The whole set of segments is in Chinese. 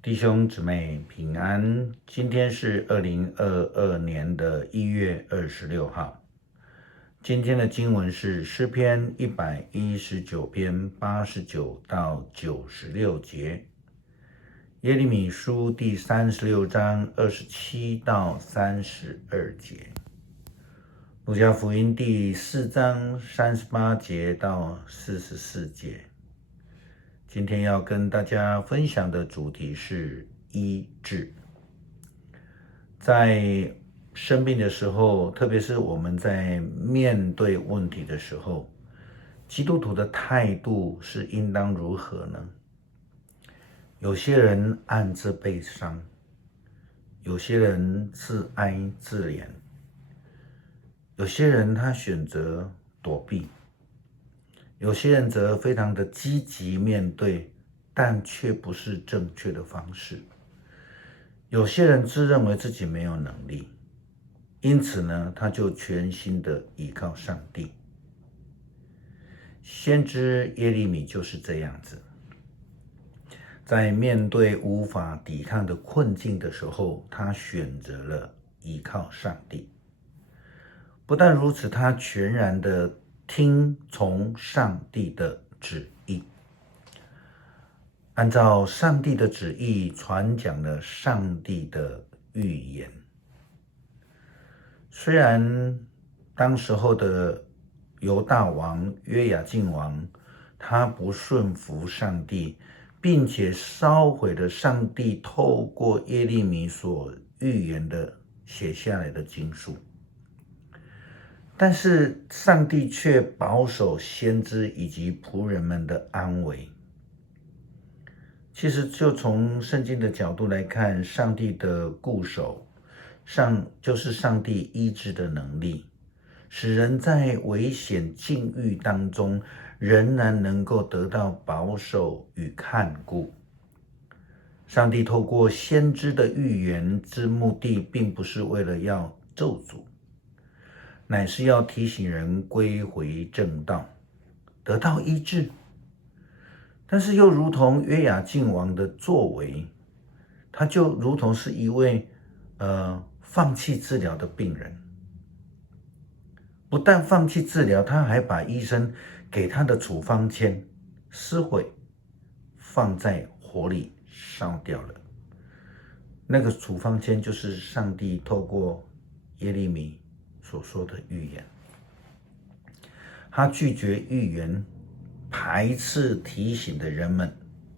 弟兄姊妹平安，今天是2022年的1月26号。今天的经文是诗篇119篇89到96节，耶利米书第36章27到32节，路加福音第4章38节到44节。今天要跟大家分享的主题是医治。在生病的时候，特别是我们在面对问题的时候，基督徒的态度是应当如何呢？有些人暗自悲伤，有些人自哀自怜，有些人他选择躲避，有些人则非常的积极面对，但却不是正确的方式。有些人自认为自己没有能力，因此呢，他就全心的依靠上帝。先知耶利米就是这样子，在面对无法抵抗的困境的时候，他选择了依靠上帝。不但如此，他全然的听从上帝的旨意，按照上帝的旨意传讲了上帝的预言。虽然当时候的犹大王约雅敬王，他不顺服上帝，并且烧毁了上帝透过耶利米所预言的写下来的经书，但是上帝却保守先知以及仆人们的安危。其实就从圣经的角度来看，上帝的固守就是上帝医治的能力，使人在危险境遇当中仍然能够得到保守与看顾。上帝透过先知的预言之目的，并不是为了要咒诅，乃是要提醒人归回正道，得到医治。但是又如同约雅敬王的作为，他就如同是一位放弃治疗的病人。不但放弃治疗，他还把医生给他的处方签撕毁，放在火里烧掉了。那个处方签就是上帝透过耶利米所说的预言。他拒绝预言，排斥提醒的人们，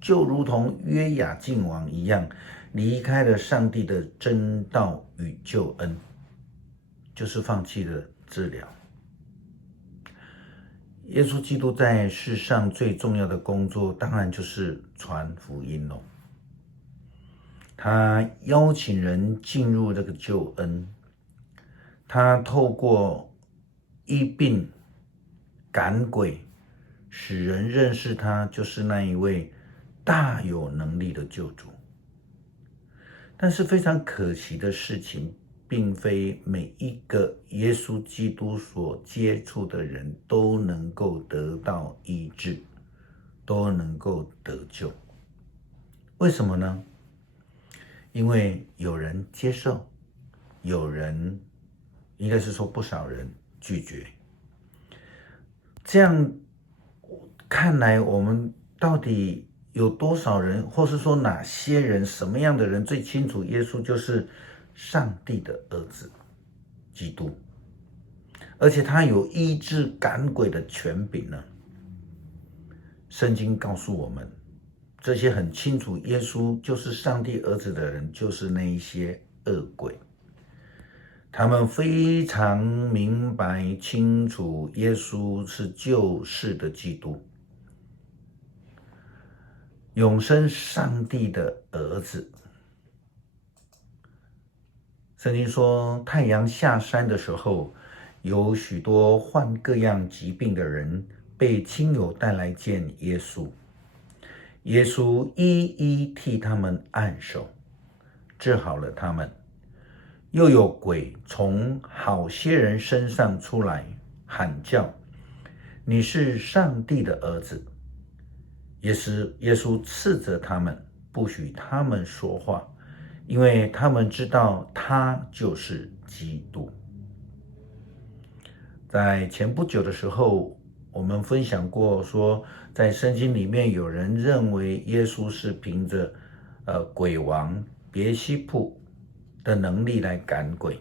就如同约雅敬王一样，离开了上帝的真道与救恩，就是放弃了治疗。耶稣基督在世上最重要的工作，当然就是传福音咯。他邀请人进入这个救恩，他透过医病赶鬼，使人认识他就是那一位大有能力的救主。但是非常可惜的事情，并非每一个耶稣基督所接触的人都能够得到医治，都能够得救。为什么呢？因为有人接受，有人，应该是说不少人拒绝。这样看来，我们到底有多少人，或是说哪些人，什么样的人最清楚耶稣就是上帝的儿子基督，而且他有医治赶鬼的权柄呢？圣经告诉我们，这些很清楚耶稣就是上帝儿子的人，就是那一些恶鬼。他们非常明白清楚耶稣是救世的基督，永生上帝的儿子。圣经说，太阳下山的时候，有许多患各样疾病的人被亲友带来见耶稣，耶稣一一替他们按手，治好了他们。又有鬼从好些人身上出来，喊叫：你是上帝的儿子。耶稣斥责他们，不许他们说话，因为他们知道他就是基督。在前不久的时候，我们分享过说，在圣经里面有人认为耶稣是凭着鬼王别西卜的能力来赶鬼。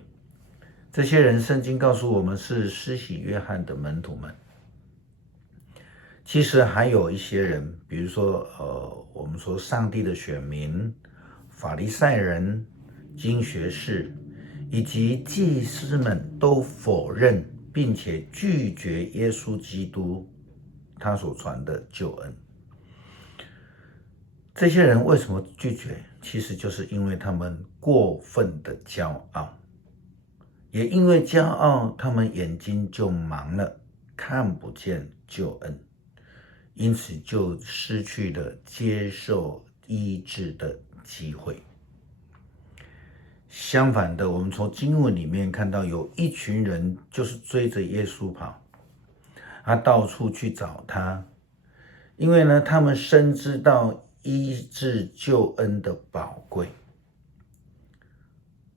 这些人圣经告诉我们是施洗约翰的门徒们。其实还有一些人，比如说我们说上帝的选民、法利赛人、经学士以及祭司们都否认并且拒绝耶稣基督他所传的救恩。这些人为什么拒绝？其实就是因为他们过分的骄傲，也因为骄傲，他们眼睛就盲了，看不见救恩，因此就失去了接受医治的机会。相反的，我们从经文里面看到有一群人就是追着耶稣跑，他到处去找他，因为呢，他们深知到医治救恩的宝贵。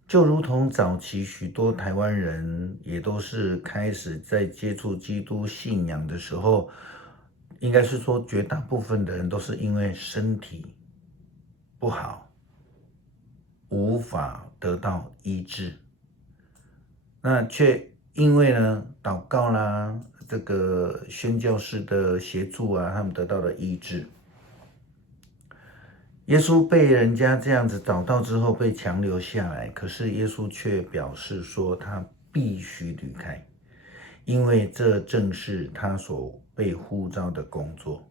就如同早期许多台湾人也都是开始在接触基督信仰的时候，应该是说绝大部分的人都是因为身体不好，无法得到医治，那却因为呢祷告啦，这个宣教士的协助啊，他们得到了医治。耶稣被人家这样子找到之后被强留下来，可是耶稣却表示说他必须离开，因为这正是他所被呼召的工作，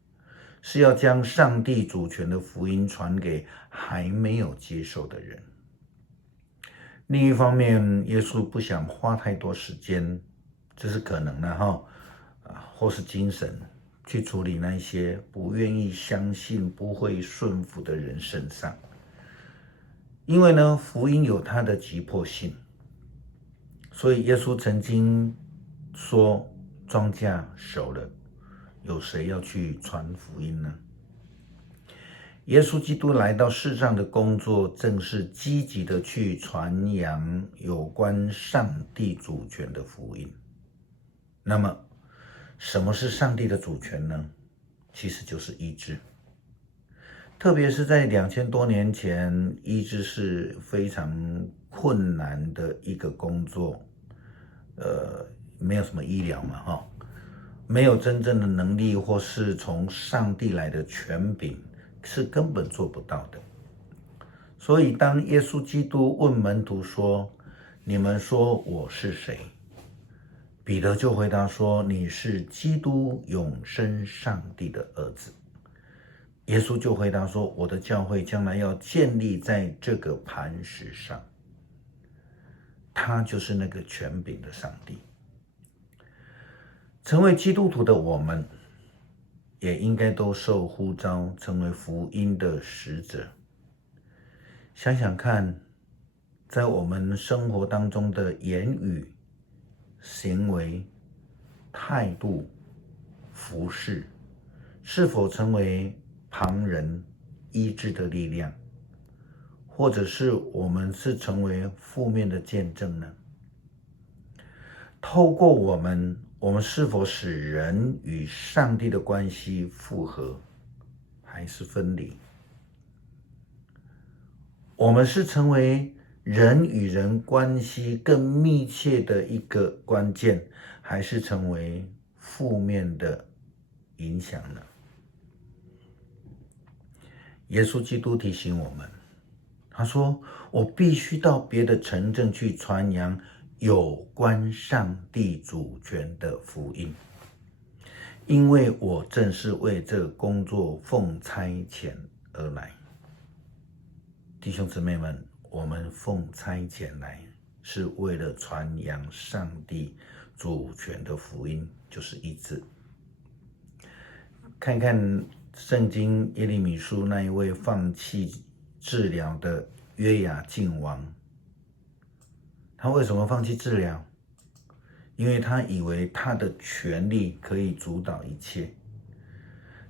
是要将上帝主权的福音传给还没有接受的人。另一方面，耶稣不想花太多时间，这是可能的或是精神去处理那些不愿意相信、不会顺服的人身上，因为呢，福音有它的急迫性，所以耶稣曾经说：“庄稼熟了，有谁要去传福音呢？”耶稣基督来到世上的工作，正是积极的去传扬有关上帝主权的福音。那么，什么是上帝的主权呢？其实就是医治。特别是在2000多年前，医治是非常困难的一个工作，没有什么医疗嘛，没有真正的能力或是从上帝来的权柄，是根本做不到的。所以当耶稣基督问门徒说：“你们说我是谁？”彼得就回答说：“你是基督，永生上帝的儿子。”耶稣就回答说：“我的教会将来要建立在这个磐石上。”他就是那个权柄的上帝。成为基督徒的我们，也应该都受呼召成为福音的使者。想想看，在我们生活当中的言语、行为、态度、服事，是否成为旁人医治的力量，或者是我们是成为负面的见证呢？透过我们是否使人与上帝的关系复合，还是分离？我们是成为人与人关系更密切的一个关键，还是成为负面的影响呢？耶稣基督提醒我们，他说：“我必须到别的城镇去传扬有关上帝主权的福音，因为我正是为这工作奉差遣而来。”弟兄姊妹们，我们奉差遣来，是为了传扬上帝主权的福音，就是医治。看看圣经耶利米书那一位放弃治疗的约雅敬王，他为什么放弃治疗？因为他以为他的权力可以主导一切，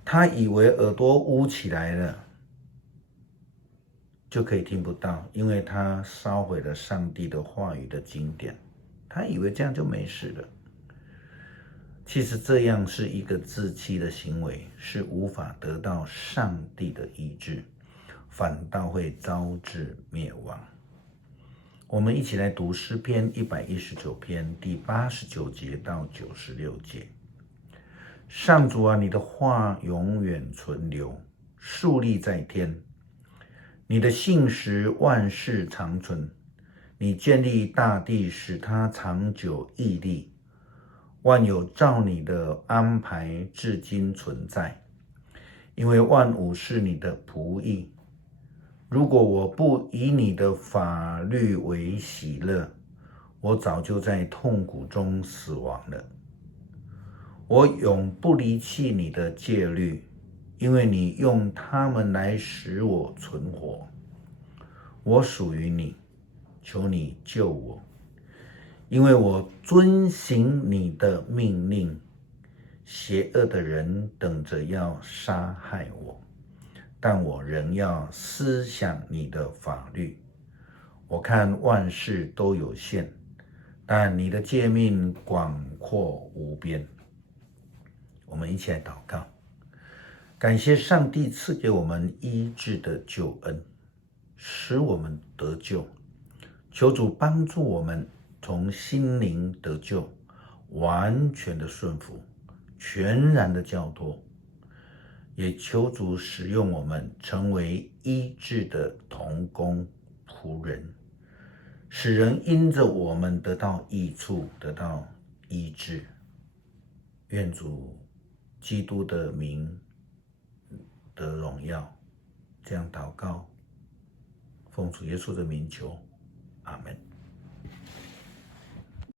他以为耳朵捂起来了，就可以听不到，因为他烧毁了上帝的话语的经典，他以为这样就没事了。其实这样是一个自欺的行为，是无法得到上帝的医治，反倒会招致灭亡。我们一起来读诗篇119篇第89节到96节。上主啊，你的话永远存留，树立在天。你的信实万世长存，你建立大地，使它长久屹立。万有照你的安排至今存在，因为万物是你的仆役。如果我不以你的法律为喜乐，我早就在痛苦中死亡了。我永不离弃你的戒律，因为你用它们来使我存活。我属于你，求你救我，因为我遵行你的命令。邪恶的人等着要杀害我，但我仍要思想你的法律。我看万事都有限，但你的诫命广阔无边。我们一起来祷告，感谢上帝赐给我们医治的救恩，使我们得救。求主帮助我们从心灵得救，完全的顺服，全然的交托。也求主使用我们成为医治的同工仆人，使人因着我们得到益处，得到医治。愿主基督的名得荣耀。这样祷告，奉主耶稣的名求，阿们。